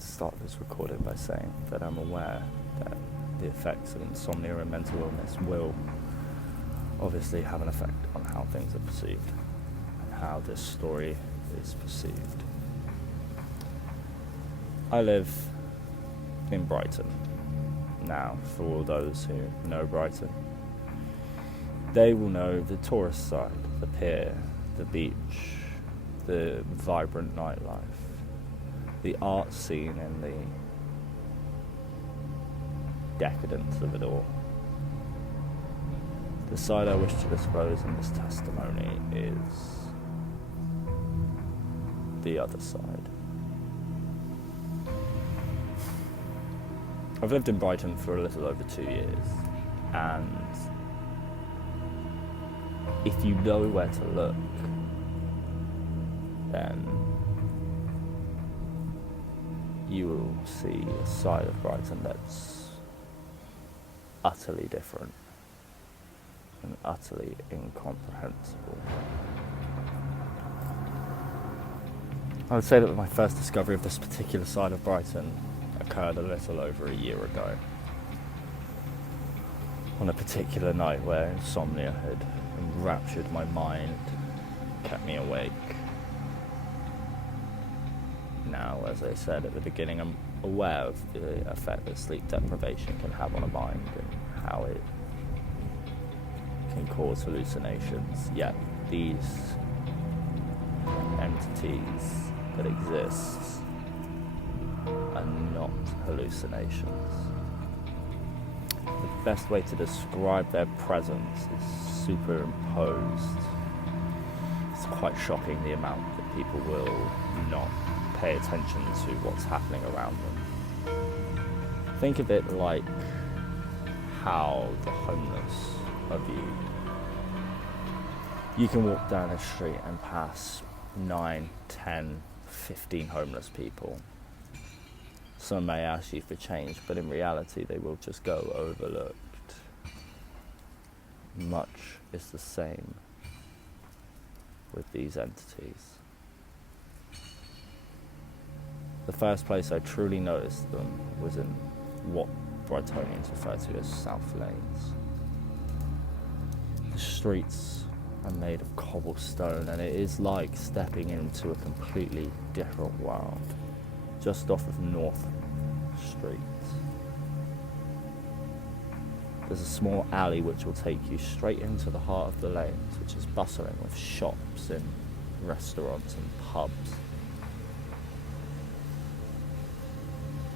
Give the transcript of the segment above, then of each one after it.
Start this recording by saying that I'm aware that the effects of insomnia and mental illness will obviously have an effect on how things are perceived and how this story is perceived. I live in Brighton. Now, for all those who know Brighton, they will know the tourist side, the pier, the beach, the vibrant nightlife, the art scene and the decadence of it all. The side I wish to disclose in this testimony is the other side. I've lived in Brighton for a little over 2 years, and if you know where to look, then you will see a side of Brighton that's utterly different and utterly incomprehensible. I would say that my first discovery of this particular side of Brighton occurred a little over a year ago, on a particular night where insomnia had enraptured my mind, kept me awake. Now, as I said at the beginning, I'm aware of the effect that sleep deprivation can have on a mind and how it can cause hallucinations. Yet these entities that exist are not hallucinations. The best way to describe their presence is superimposed. It's quite shocking the amount that people will not pay attention to what's happening around them. Think of it like how the homeless are viewed. You can walk down a street and pass 9, 10, 15 homeless people. Some may ask you for change, but in reality they will just go overlooked. Much is the same with these entities. The first place I truly noticed them was in what Brightonians refer to as South Lanes. The streets are made of cobblestone, and it is like stepping into a completely different world, just off of North Street. There's a small alley which will take you straight into the heart of the lanes, which is bustling with shops and restaurants and pubs.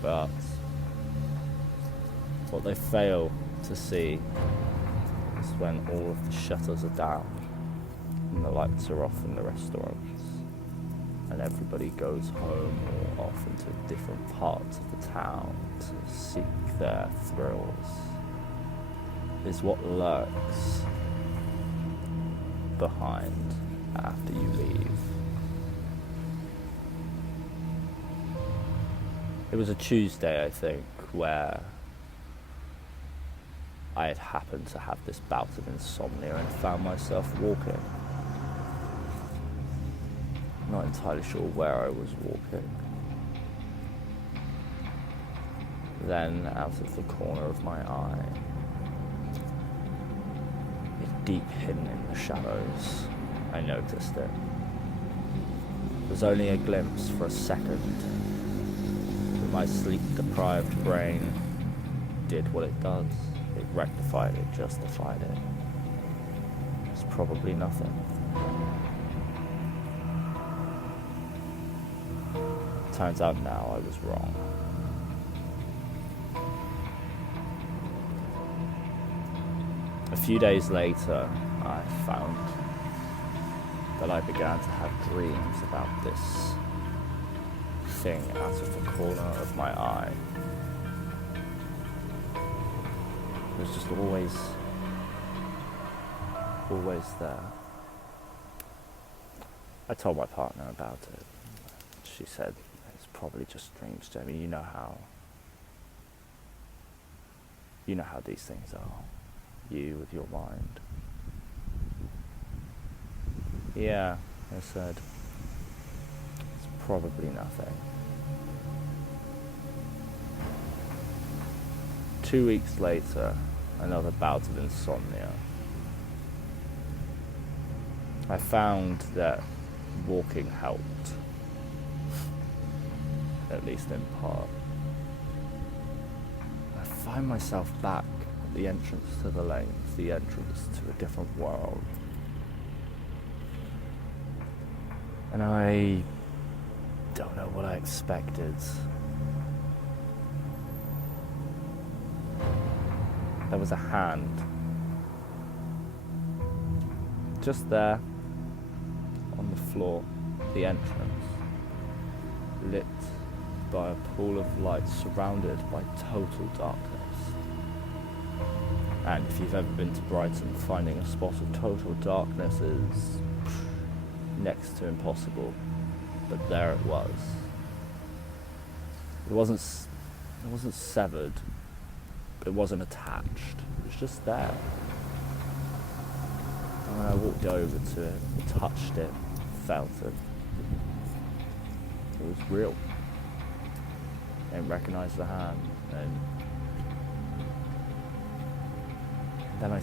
But what they fail to see is when all of the shutters are down and the lights are off in the restaurants and everybody goes home or off into different parts of the town to seek their thrills, is what lurks behind after you leave. It was a Tuesday, I think, where I had happened to have this bout of insomnia and found myself walking. Not entirely sure where I was walking. Then, out of the corner of my eye, deep hidden in the shadows, I noticed it. It was only a glimpse for a second. My sleep-deprived brain did what it does. It rectified it, justified it. It's probably nothing. Turns out now I was wrong. A few days later, I found that I began to have dreams about this thing out of the corner of my eye. It was just always there. I told my partner about it. She said, "It's probably just dreams, Jamie. You know how these things are. You with your mind." "Yeah," I said, "it's probably nothing." 2 weeks later, another bout of insomnia. I found that walking helped, at least in part. I find myself back at the entrance to the lanes, the entrance to a different world. And I don't know what I expected. There was a hand just there on the floor, the entrance, lit by a pool of light surrounded by total darkness. And if you've ever been to Brighton, finding a spot of total darkness is next to impossible, but there it was. It wasn't severed, but it wasn't attached. It was just there. And when I walked over to it, touched it, felt it, it was real. I didn't recognise the hand, and then I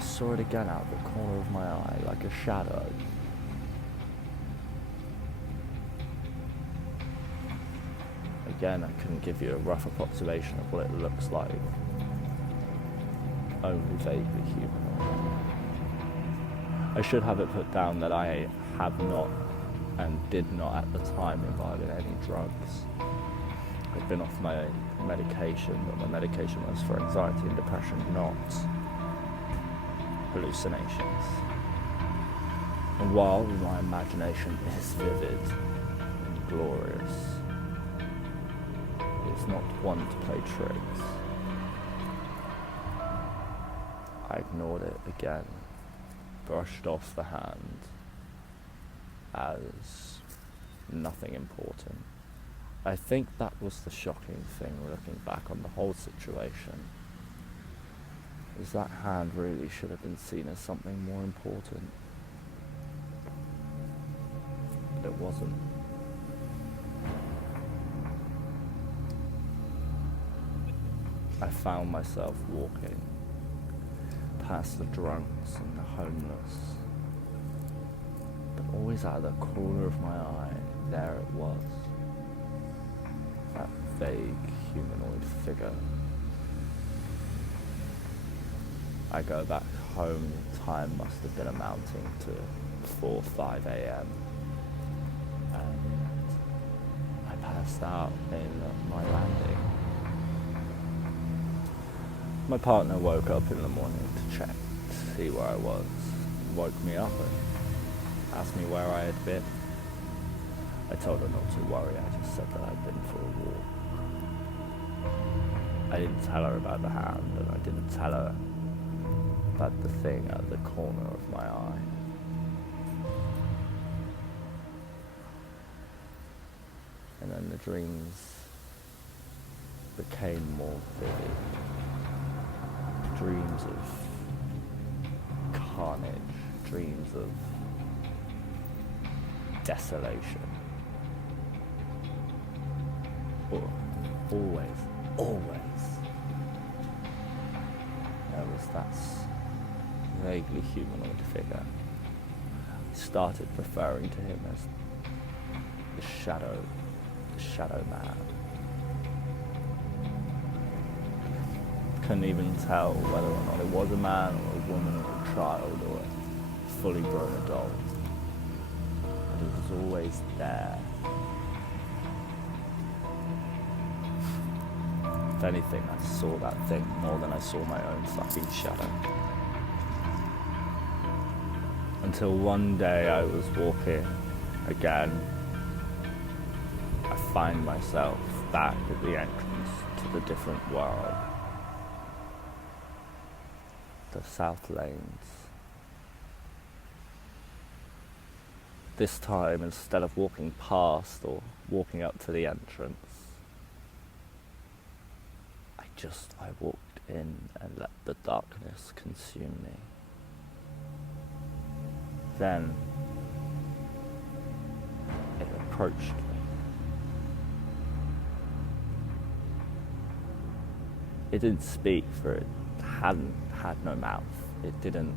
saw it again out the corner of my eye, like a shadow. Again, I couldn't give you a rough approximation of what it looks like. Only vaguely humanoid. I should have it put down that I have not and did not at the time imbibe in any drugs. I'd been off my medication, but my medication was for anxiety and depression, not hallucinations. And while my imagination is vivid and glorious, it's not one to play tricks. I ignored it again, brushed off the hand as nothing important. I think that was the shocking thing looking back on the whole situation, is that hand really should have been seen as something more important. But it wasn't. I found myself walking past the drunks and the homeless, but always out of the corner of my eye, there it was. That vague humanoid figure. I go back home, the time must have been amounting to 4 or 5 a.m. and I passed out in my landing. My partner woke up in the morning to check, to see where I was. Woke me up and asked me where I had been. I told her not to worry, I just said that I'd been for a walk. I didn't tell her about the hand, and I didn't tell her about the thing at the corner of my eye. And then the dreams became more vivid. Dreams of carnage, dreams of desolation. Always. There was that vaguely humanoid figure. I started referring to him as the shadow man. Couldn't even tell whether or not it was a man or a woman or a child or a fully grown adult. But it was always there. If anything, I saw that thing more than I saw my own fucking shadow. Until one day I was walking again. I find myself back at the entrance to the different world. The South Lanes. This time, instead of walking past or walking up to the entrance, I walked in and let the darkness consume me. Then it approached me. It didn't speak, for it hadn't had no mouth. It didn't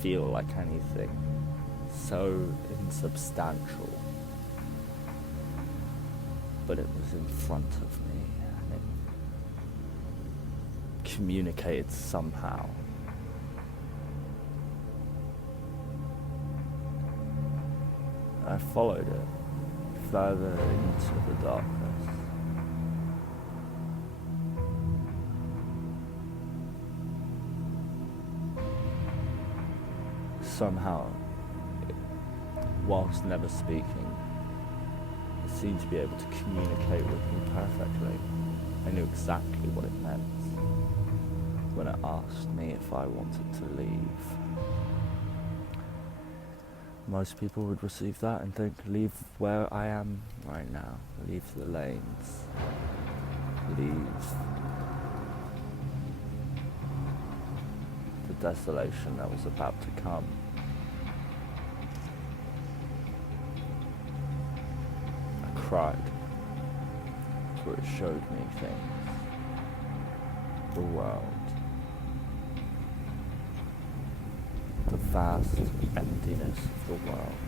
feel like anything. So insubstantial. But it was in front of me, and it communicated somehow. I followed it further into the darkness. Somehow, whilst never speaking, it seemed to be able to communicate with me perfectly. I knew exactly what it meant when it asked me if I wanted to leave. Most people would receive that and think, leave where I am right now, leave the lanes, leave the desolation that was about to come. I cried, for it showed me things, the world, the vast emptiness of the world.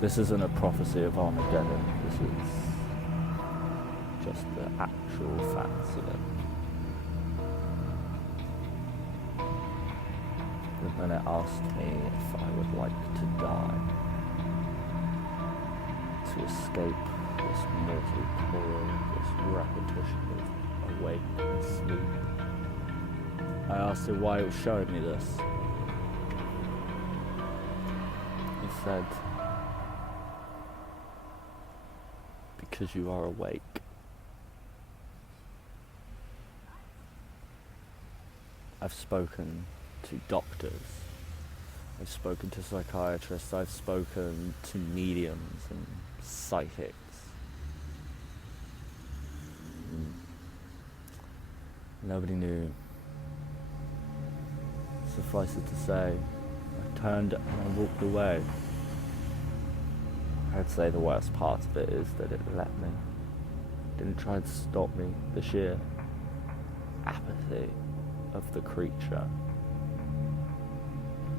This isn't a prophecy of Armageddon, this is just the actual facts of it. And then it asked me if I would like to die, to escape this mortal coil, this repetition of awake and sleep. I asked him why he was showing me this. He said, because you are awake. I've spoken to doctors, I've spoken to psychiatrists, I've spoken to mediums and psychics. Nobody knew. Suffice it to say, I turned and I walked away. I'd say the worst part of it is that it let me. It didn't try to stop me. The sheer apathy of the creature,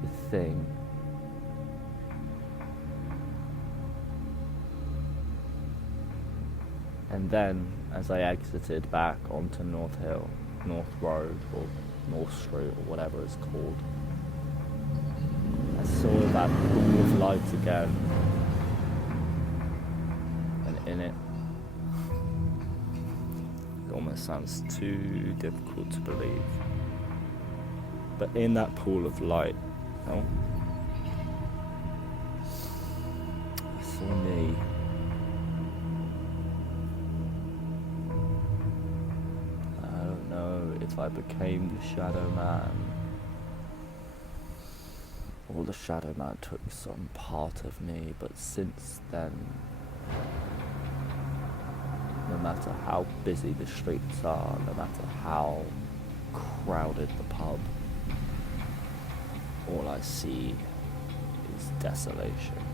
the thing. And then, as I exited back onto North Road, or North Street, or whatever it's called, I saw that pool of light again, and in it, it almost sounds too difficult to believe, but in that pool of light, I saw me. If I became the Shadow Man, or the Shadow Man took some part of me, but since then, no matter how busy the streets are, no matter how crowded the pub, all I see is desolation.